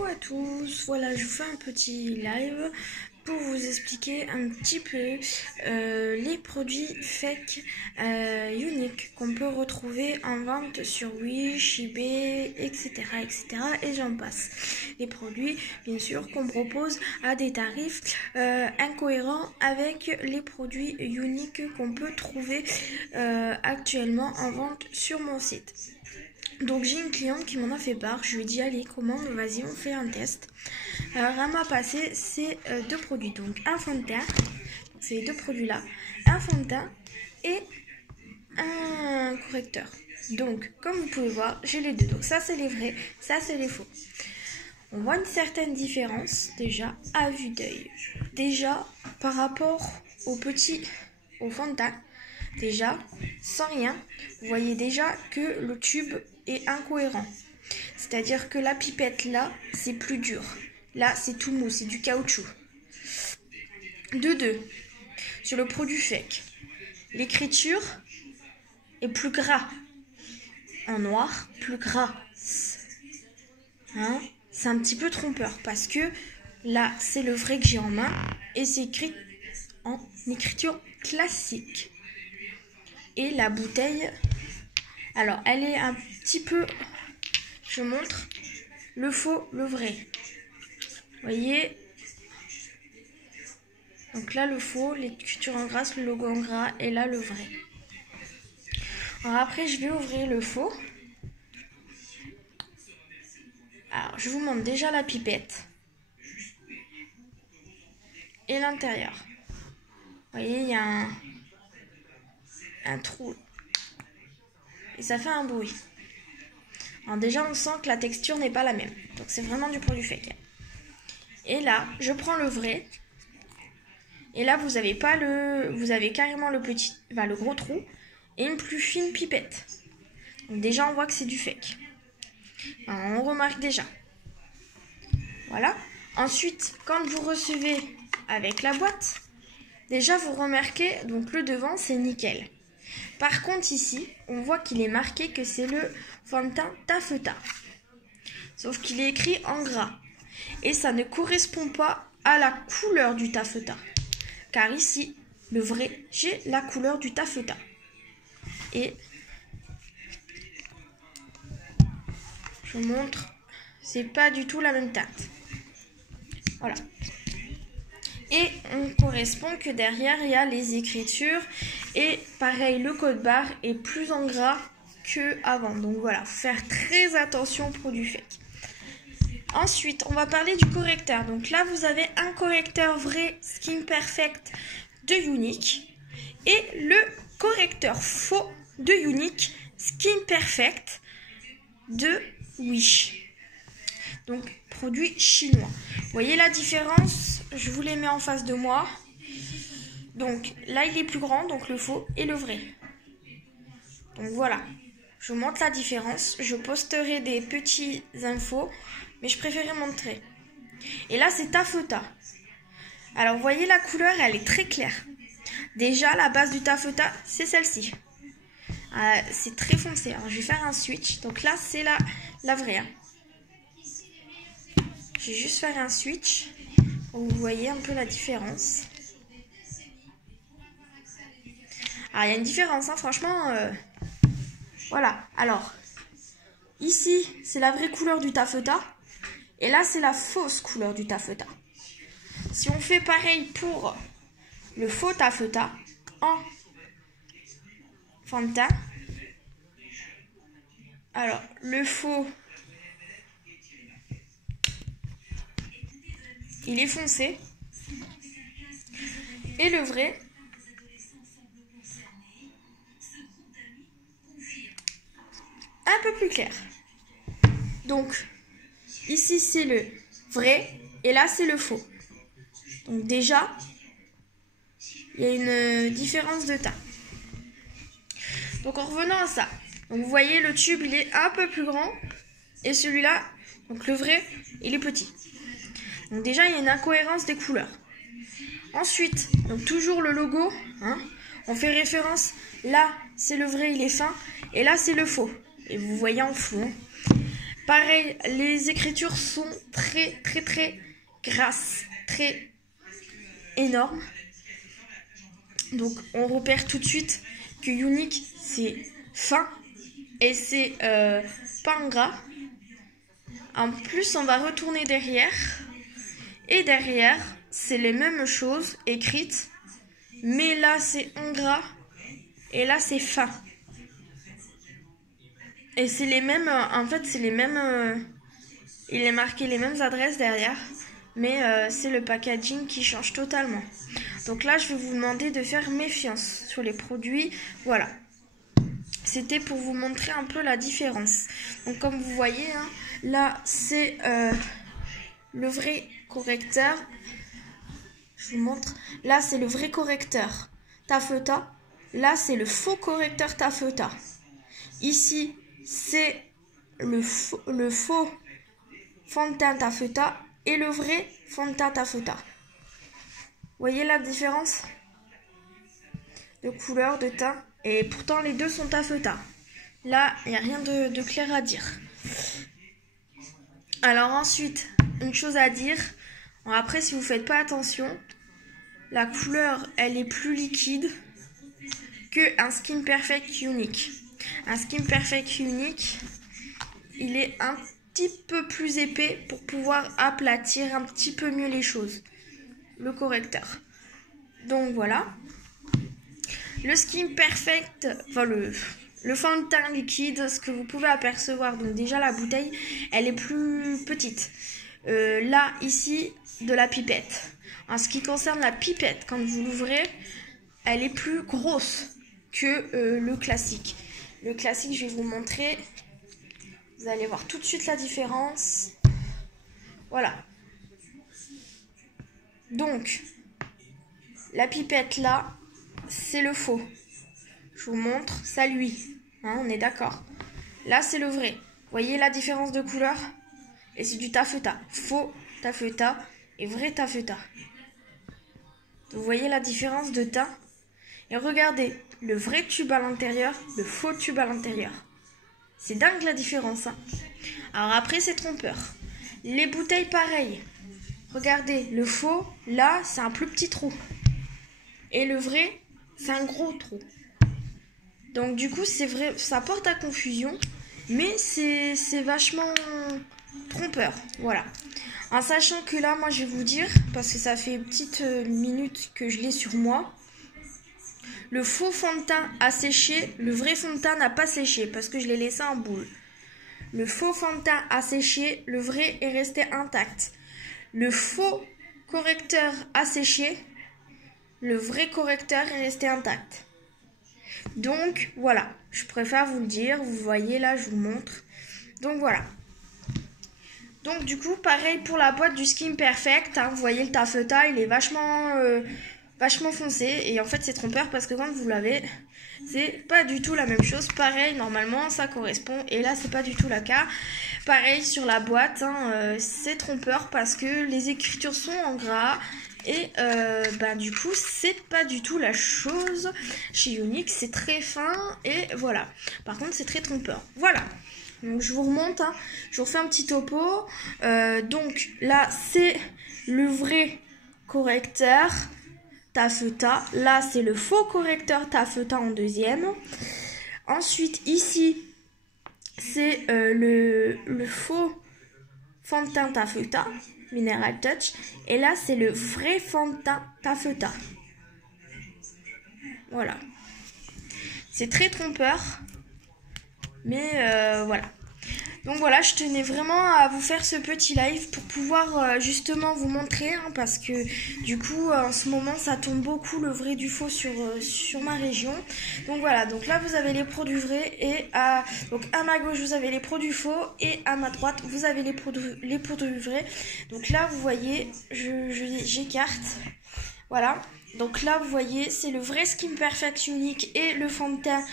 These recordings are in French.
Coucou à tous, voilà je vous fais un petit live pour vous expliquer un petit peu les produits fake uniques qu'on peut retrouver en vente sur Wish, eBay, etc. et j'en passe. Les produits bien sûr qu'on propose à des tarifs incohérents avec les produits uniques qu'on peut trouver actuellement en vente sur mon site. Donc j'ai une cliente qui m'en a fait part, je lui ai dit allez commande, vas-y on fait un test. Alors elle m'a passé ces deux produits, donc un fond de teint, c'est les deux produits là, un fond de teint et un correcteur. Donc comme vous pouvez voir, j'ai les deux, donc ça c'est les vrais, ça c'est les faux. On voit une certaine différence déjà à vue d'œil. Déjà par rapport au fond de teint, déjà sans rien, vous voyez déjà que le tube est incohérent. C'est-à-dire que la pipette là, c'est plus dur. Là, c'est tout mou, c'est du caoutchouc. De deux, sur le produit fake, l'écriture est plus gras. En noir, plus gras. Hein? C'est un petit peu trompeur parce que là, c'est le vrai que j'ai en main et c'est écrit en écriture classique. Et la bouteille, alors elle est un petit peu, je montre le faux, le vrai. Vous voyez, donc là le faux, l'écriture en gras, le logo en gras, et là le vrai. Alors après je vais ouvrir le faux. Alors je vous montre déjà la pipette et l'intérieur. Vous voyez, il y a un trou et ça fait un bruit. Alors déjà on sent que la texture n'est pas la même, donc c'est vraiment du produit fake. Et là je prends le vrai. Et là, vous avez carrément le gros trou et une plus fine pipette. Donc déjà, on voit que c'est du fake. Alors, on remarque déjà. Voilà. Ensuite, quand vous recevez avec la boîte, déjà vous remarquez, donc le devant, c'est nickel. Par contre, ici, on voit qu'il est marqué que c'est le fond de teint taffeta. Sauf qu'il est écrit en gras. Et ça ne correspond pas à la couleur du taffeta. Car ici, le vrai, j'ai la couleur du taffeta. Et je vous montre, c'est pas du tout la même teinte. Voilà. Et on correspond que derrière, il y a les écritures. Et pareil, le code barre est plus en gras qu'avant. Donc voilà, faut faire très attention aux produits fake. Ensuite, on va parler du correcteur. Donc là, vous avez un correcteur vrai Skin Perfect de Younique et le correcteur faux de Younique Skin Perfect de Wish. Donc, produit chinois. Vous voyez la différence? Je vous les mets en face de moi. Donc, là, il est plus grand, donc le faux et le vrai. Donc, voilà. Je vous montre la différence. Je posterai des petits infos. Mais je préférais montrer. Et là, c'est taffeta. Alors, vous voyez, la couleur, elle est très claire. Déjà, la base du taffeta, c'est celle-ci. C'est très foncé. Alors, je vais faire un switch. Donc là, c'est la vraie. Hein. Je vais juste faire un switch. Pour que vous voyez un peu la différence. Alors, il y a une différence, hein, franchement. Voilà. Alors, ici, c'est la vraie couleur du taffeta. Et là, c'est la fausse couleur du taffeta. Si on fait pareil pour le faux taffeta en fond de teint, alors le faux, il est foncé. Et le vrai, un peu plus clair. Donc, ici, c'est le vrai et là, c'est le faux. Donc déjà, il y a une différence de teint. Donc en revenant à ça, donc vous voyez le tube, il est un peu plus grand et celui-là, donc le vrai, il est petit. Donc déjà, il y a une incohérence des couleurs. Ensuite, donc toujours le logo, hein, on fait référence, là, c'est le vrai, il est fin et là, c'est le faux. Et vous voyez en flou. Hein. Pareil, les écritures sont très grasses, très énormes. Donc on repère tout de suite que Unique c'est fin et c'est pas en gras. En plus on va retourner derrière et derrière c'est les mêmes choses écrites, mais là c'est en gras et là c'est fin. Et c'est les mêmes, en fait c'est les mêmes, il est marqué les mêmes adresses derrière, mais c'est le packaging qui change totalement. Donc là je vais vous demander de faire méfiance sur les produits, voilà. C'était pour vous montrer un peu la différence. Donc comme vous voyez, hein, là c'est le vrai correcteur. Je vous montre. Là c'est le vrai correcteur taffeta. Là c'est le faux correcteur taffeta. Ici c'est le faux fond de teint taffeta et le vrai fond de teint taffeta. Voyez la différence de couleur, de teint? Et pourtant les deux sont taffeta. Là, il n'y a rien de clair à dire. Alors ensuite, une chose à dire. Après, si vous ne faites pas attention, la couleur, elle est plus liquide qu'un Skin Perfect Unique. Un Skin Perfect Unique, il est un petit peu plus épais pour pouvoir aplatir un petit peu mieux les choses. Le correcteur. Donc voilà. Le Skin Perfect, enfin le fond de teint liquide, ce que vous pouvez apercevoir, donc déjà la bouteille, elle est plus petite. Là, ici, de la pipette. En ce qui concerne la pipette, quand vous l'ouvrez, elle est plus grosse que le classique. Le classique, je vais vous montrer. Vous allez voir tout de suite la différence. Voilà. Donc, la pipette là, c'est le faux. Je vous montre, ça lui. Hein, on est d'accord. Là, c'est le vrai. Voyez la différence de couleur? Et c'est du taffeta. Faux taffeta et vrai taffeta. Vous voyez la différence de teint? Et regardez, le vrai tube à l'intérieur, le faux tube à l'intérieur. C'est dingue la différence. Hein. Alors après, c'est trompeur. Les bouteilles, pareil. Regardez, le faux, là, c'est un plus petit trou. Et le vrai, c'est un gros trou. Donc du coup, c'est vrai, ça porte à confusion, mais c'est vachement trompeur. Voilà. En sachant que là, moi, je vais vous dire, parce que ça fait une petite minute que je l'ai sur moi, le faux fond de teint a séché, le vrai fond de teint n'a pas séché, parce que je l'ai laissé en boule. Le faux fond de teint a séché, le vrai est resté intact. Le faux correcteur a séché, le vrai correcteur est resté intact. Donc voilà, je préfère vous le dire, vous voyez là, je vous montre. Donc voilà. Donc du coup, pareil pour la boîte du Skin Perfect, hein, vous voyez le taffeta, il est vachement foncé. Et en fait, c'est trompeur parce que quand vous l'avez, c'est pas du tout la même chose. Pareil, normalement, ça correspond. Et là, c'est pas du tout le cas. Pareil sur la boîte, hein, c'est trompeur parce que les écritures sont en gras. Et du coup, c'est pas du tout la chose. Chez Unique, c'est très fin. Et voilà. Par contre, c'est très trompeur. Voilà. Donc je vous remonte, hein. Je vous refais un petit topo. Donc là, c'est le vrai correcteur taffeta. Là, c'est le faux correcteur taffeta en deuxième. Ensuite, ici, c'est le faux fond de teint taffeta, Mineral Touch. Et là, c'est le vrai fond de teint taffeta. Voilà. C'est très trompeur. Mais voilà. Donc voilà, je tenais vraiment à vous faire ce petit live pour pouvoir justement vous montrer, hein, parce que du coup en ce moment ça tombe beaucoup le vrai du faux sur ma région. Donc voilà, donc là vous avez les produits vrais et donc à ma gauche vous avez les produits faux et à ma droite vous avez les produits vrais. Donc là vous voyez, j'écarte. Voilà. Donc là, vous voyez, c'est le vrai Skin Perfect Unique et le fond de teint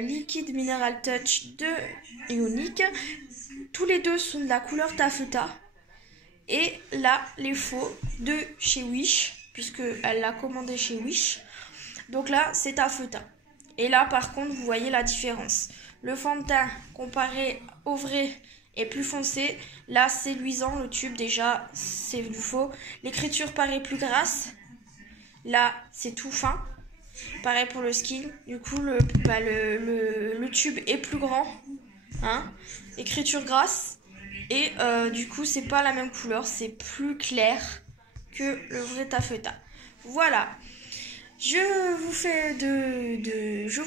Liquid Mineral Touch de Unique. Tous les deux sont de la couleur taffeta. Et là, les faux de chez Wish, puisqu'elle l'a commandé chez Wish. Donc là, c'est taffeta. Et là, par contre, vous voyez la différence. Le fond de teint comparé au vrai est plus foncé. Là, c'est luisant, le tube, déjà, c'est du faux. L'écriture paraît plus grasse. Là, c'est tout fin. Pareil pour le skin. Du coup, le tube est plus grand. Hein, écriture grasse. Et du coup, c'est pas la même couleur. C'est plus clair que le vrai taffetas. Voilà. Je vous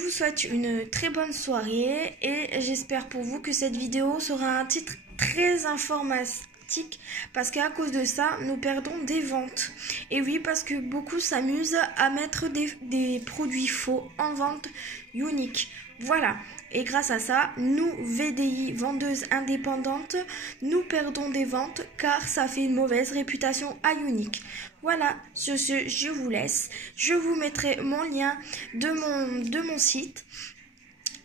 souhaite une très bonne soirée et j'espère pour vous que cette vidéo sera un titre très informatique parce qu'à cause de ça, nous perdons des ventes. Et oui, parce que beaucoup s'amusent à mettre des produits faux en vente unique. Voilà. Et grâce à ça, nous, VDI, vendeuses indépendantes, nous perdons des ventes car ça fait une mauvaise réputation à Unique. Voilà, sur ce, je vous laisse. Je vous mettrai mon lien de mon site.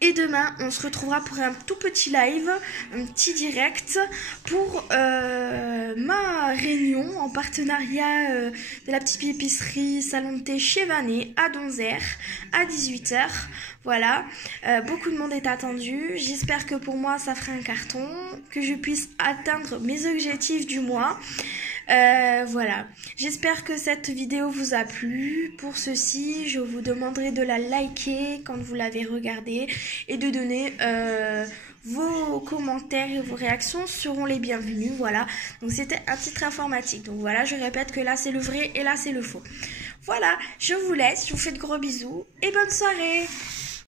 Et demain, on se retrouvera pour un tout petit live, un petit direct pour ma réunion en partenariat de la petite épicerie Salon de thé chez Vanet à Donzère à 18h. Voilà, beaucoup de monde est attendu. J'espère que pour moi, ça fera un carton, que je puisse atteindre mes objectifs du mois. Voilà, j'espère que cette vidéo vous a plu. Pour ceci, je vous demanderai de la liker quand vous l'avez regardée et de donner vos commentaires et vos réactions seront les bienvenus. Voilà, donc c'était un titre informatique. Donc voilà, je répète que là c'est le vrai et là c'est le faux. Voilà, je vous laisse, je vous fais de gros bisous et bonne soirée.